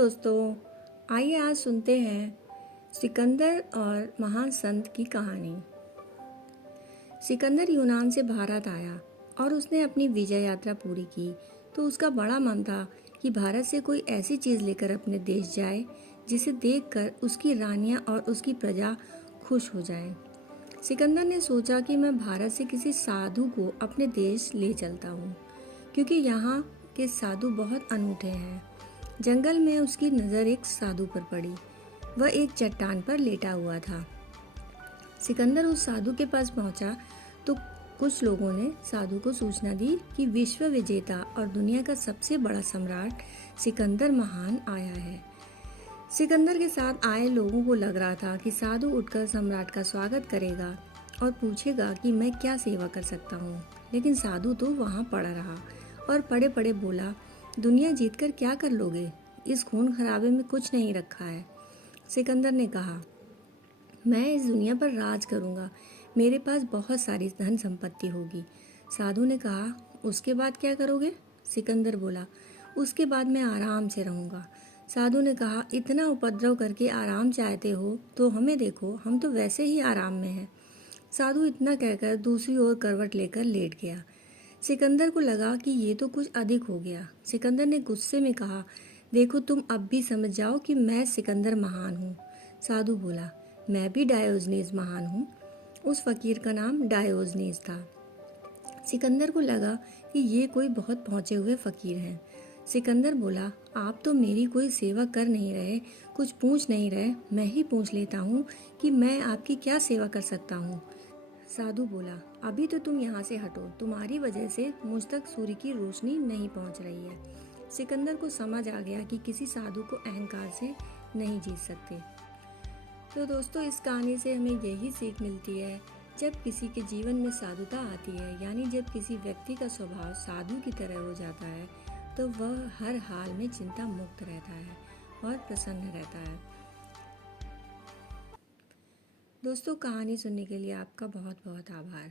दोस्तों, आइए आज सुनते हैं सिकंदर और महान संत की कहानी। सिकंदर यूनान से भारत आया और उसने अपनी विजय यात्रा पूरी की तो उसका बड़ा मन था कि भारत से कोई ऐसी चीज़ लेकर अपने देश जाए जिसे देखकर उसकी रानियां और उसकी प्रजा खुश हो जाए। सिकंदर ने सोचा कि मैं भारत से किसी साधु को अपने देश ले चलता हूँ, क्योंकि यहाँ के साधु बहुत अनूठे हैं। जंगल में उसकी नज़र एक साधु पर पड़ी। वह एक चट्टान पर लेटा हुआ था। सिकंदर उस साधु के पास पहुंचा तो कुछ लोगों ने साधु को सूचना दी कि विश्व विजेता और दुनिया का सबसे बड़ा सम्राट सिकंदर महान आया है। सिकंदर के साथ आए लोगों को लग रहा था कि साधु उठकर सम्राट का स्वागत करेगा और पूछेगा कि मैं क्या सेवा कर सकता हूँ, लेकिन साधु तो वहाँ पड़ा रहा और पड़े पड़े बोला, दुनिया जीतकर क्या कर लोगे? इस खून खराबे में कुछ नहीं रखा है। सिकंदर ने कहा, मैं इस दुनिया पर राज करूंगा, मेरे पास बहुत सारी धन संपत्ति होगी। साधु ने कहा, उसके बाद क्या करोगे? सिकंदर बोला, उसके बाद मैं आराम से रहूंगा। साधु ने कहा, इतना उपद्रव करके आराम चाहते हो तो हमें देखो, हम तो वैसे ही आराम में हैं। साधु इतना कहकर दूसरी ओर करवट लेकर लेट गया। सिकंदर को लगा कि ये तो कुछ अधिक हो गया। सिकंदर ने गुस्से में कहा, देखो तुम अब भी समझ जाओ कि मैं सिकंदर महान हूँ। साधु बोला, मैं भी डायोजनीज महान हूँ। उस फकीर का नाम डायोजनीज था। सिकंदर को लगा कि ये कोई बहुत पहुँचे हुए फकीर हैं। सिकंदर बोला, आप तो मेरी कोई सेवा कर नहीं रहे, कुछ पूछ नहीं रहे, मैं ही पूछ लेता हूँ कि मैं आपकी क्या सेवा कर सकता हूँ। साधु बोला, अभी तो तुम यहाँ से हटो, तुम्हारी वजह से मुझ तक सूर्य की रोशनी नहीं पहुँच रही है। सिकंदर को समझ आ गया कि किसी साधु को अहंकार से नहीं जीत सकते। तो दोस्तों, इस कहानी से हमें यही सीख मिलती है, जब किसी के जीवन में साधुता आती है, यानी जब किसी व्यक्ति का स्वभाव साधु की तरह हो जाता है, तो वह हर हाल में चिंता मुक्त रहता है और प्रसन्न रहता है। दोस्तों, कहानी सुनने के लिए आपका बहुत बहुत आभार।